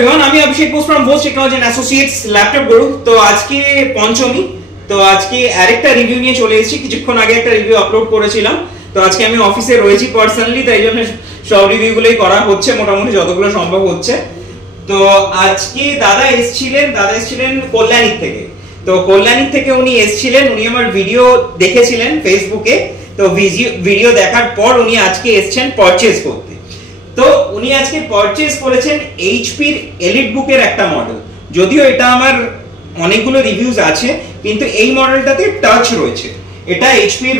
Everyone, আমি Abhishek Bose from Bose technology and associates laptop Guru. তো আজকে পঞ্চমী, তো আজকে আরেকটা রিভিউ নিয়ে চলে এসেছি। কিছুক্ষণ আগে একটা রিভিউ আপলোড করেছিলাম। তো আজকে আমি অফিসে রয়েছি পার্সোনালি, তাই জন্য সব রিভিউগুলোই করা হচ্ছে, মোটামুটি যতগুলো সম্ভব হচ্ছে। তো আজকে দাদা এসেছিলেন কল্যাণী থেকে। তো কল্যাণী থেকে উনি এসেছিলেন, উনি আমার ভিডিও দেখেছিলেন ফেসবুকে। তো ভিডিও দেখার পর উনি আজকে এসেছেন পারচেজ করতে। তো উনি আজকে পারচেজ করেছেন এইচপির এলিট বুকের একটা মডেল। যদিও এটা আমার অনেকগুলো রিভিউজ আছে, কিন্তু এই মডেলটাতে টাচ রয়েছে। এটা এইচপির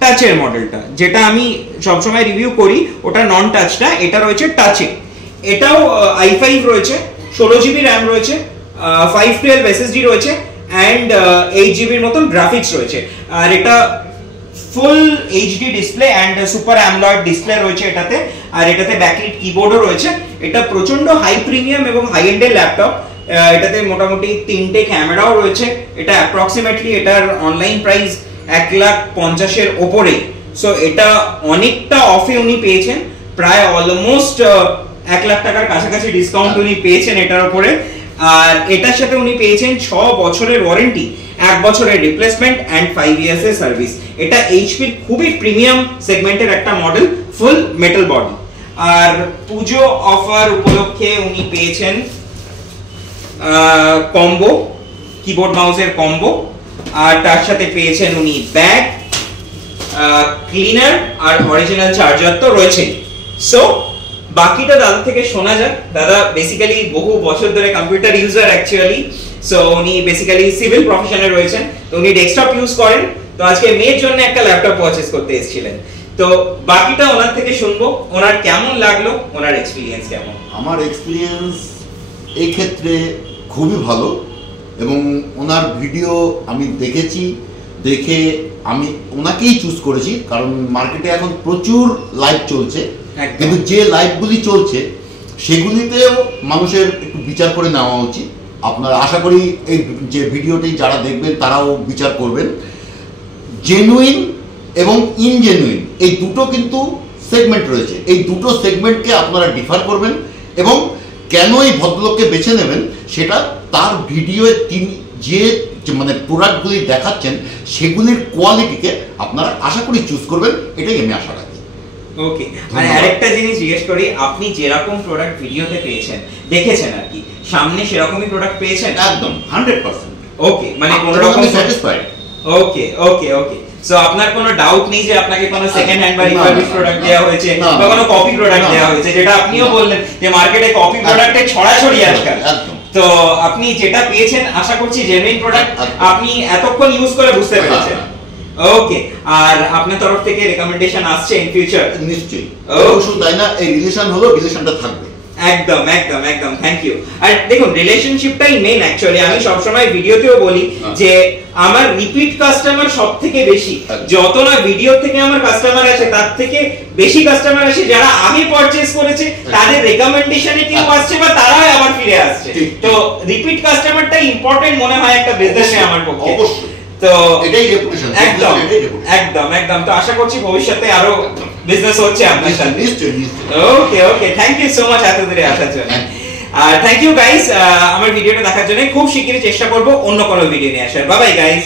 টাচের মডেলটা, যেটা আমি সবসময় রিভিউ করি ওটা নন টাচটা, এটা রয়েছে টাচে। এটাও i5 রয়েছে, 16GB র্যাম রয়েছে, 512 SSD রয়েছে অ্যান্ড 8GB মতন গ্রাফিক্স রয়েছে। আর এটা full HD display and super AMOLED display রয়েছে এটাতে। আর এটাতে ব্যাকলাইট কিবোর্ডও রয়েছে। এটা প্রচন্ড হাই প্রিমিয়াম এবং হাই এন্ডের ল্যাপটপ। এটাতে মোটামুটি 3টে ক্যামেরাও রয়েছে। এটা অ্যাপ্রক্সিমেটলি এটার অনলাইন প্রাইস 1,50,000-এর ওপরে। সো এটা অনেকটা অফে উনি পেয়েছেন, প্রায় অলমোস্ট 1 লাখ টাকার কাছাকাছি ডিসকাউন্ট উনি পেয়েছেন এটার উপরে। আর এটার সাথে উনি পেয়েছেন 6 বছরের ওয়ারেন্টি, 1 বছরের রিপ্লেসমেন্ট অ্যান্ড 5 ইয়ার্স এর সার্ভিস। এটা এইচপির খুবই প্রিমিয়াম সেগমেন্টের একটা মডেল, ফুল মেটাল বডি। আর পুজো অফার উপলক্ষে উনি পেয়েছেন কম্বো, কিবোর্ড মাউসের কম্বো। আর তার সাথে পেয়েছেন উনি ব্যাগ, ক্লিনার আর অরিজিনাল চার্জার তো রয়েছেই। সো বাকিটা দাদা থেকে শোনা যাক। দাদা বেসিক্যালি বহু বছর ধরে কম্পিউটার ইউজার অ্যাকচুয়ালি। সো উনি বেসিক্যালি সিভিল প্রফেশনে রয়েছেন, তো উনি ডেস্কটপ ইউজ করেন। তো আজকে মেয়ের জন্য একটা ল্যাপটপ পারচেজ করতে এসেছিলেন। তো বাকিটা ওনার থেকে শুনবো, ওনার কেমন লাগলো, ওনার এক্সপিরিয়েন্স কেমন। আমার এক্সপিরিয়েন্স এই ক্ষেত্রে খুবই ভালো, এবং ওনার ভিডিও আমি দেখেছি, দেখে আমি ওনাকেই চুজ করেছি। কারণ মার্কেটে এখন প্রচুর লাইভ চলছে, কিন্তু যে লাইভগুলি চলছে সেগুলিতেও মানুষের একটু বিচার করে নেওয়া উচিত। আপনারা আশা করি এই যে ভিডিওটি যারা দেখবেন তারাও বিচার করবেন। জেনুইন এবং ইনজেনুইন এই দুটো কিন্তু সেগমেন্ট রয়েছে, এই দুটো সেগমেন্টকে আপনারা ডিফার করবেন এবং কেন এই ভদ্রলোককে বেছে নেবেন সেটা তার ভিডিওয়ে তিনি যে মানে প্রোডাক্টগুলি দেখাচ্ছেন সেগুলির কোয়ালিটিকে আপনারা আশা করি চুজ করবেন, এটাই আমি আশা রাখি। ওকে, আর আরেকটা জিনিস জিজ্ঞেস করি, আপনি যেরকম প্রোডাক্ট ভিডিওতে পেয়েছেন, দেখেছেন আর কি, সামনে সেরকমই প্রোডাক্ট পেয়েছেন? একদম 100%। ওকে, মানে কোনো রকম স্যাটিসফাইড? ওকে ওকে ওকে। সো আপনার কোনো ডাউট নেই যে আপনাকে কোনো সেকেন্ড হ্যান্ড বা রিফারবিশ প্রোডাক্ট দেওয়া হয়েছে বা কোনো কপি প্রোডাক্ট দেওয়া হয়েছে, যেটা আপনিও বললেন যে মার্কেটে কপি প্রোডাক্টের ছড়াছড়ি আজকাল। তো আপনি যেটা পেয়েছেন আশা করছি জেনুইন প্রোডাক্ট, আপনি এতক্ষণ ইউজ করে বুঝতে পেরেছেন। ওকে, আর আপনার তরফ থেকে রেকমেন্ডেশন আসছে ইন ফিউচার? নিশ্চয়ই, শুধু তাই না, এই রিলেশন হলো, রিলেশনটা থাকবে। একদম একদম একদম, থ্যাংক ইউ। আর দেখুন, রিলেশনশিপটাই মেইন অ্যাকচুয়ালি। আমি সবসময় ভিডিওতেও বলি যে আমার রিপিট কাস্টমার সব থেকে বেশি। যত না ভিডিও থেকে আমার কাস্টমার আছে, তার থেকে বেশি কাস্টমার আছে যারা আগে পারচেজ করেছে, তাদের রেকমেন্ডেশনে কেউ আসছে বা তারাই আবার ফিরে আসছে। তো রিপিট কাস্টমারটা ইম্পর্টেন্ট মনে হয় একটা বিজনেসে আমার পক্ষে। অবশ্যই, তো এটাই রেপুটেশন। একদম একদম একদম। তো আশা করছি ভবিষ্যতে আরো বিজনেস হচ্ছে আপনার সাথে। নিশ্চয়ই নিশ্চয়ই। ওকে ওকে, থ্যাংক ইউ সো মাচ এত দূরে আসার জন্য। আর থ্যাংক ইউ গাইস আমার ভিডিওটা দেখার জন্য। খুব শিগগিরই চেষ্টা করব অন্য কোনো ভিডিও নিয়ে আসার। Bye bye guys.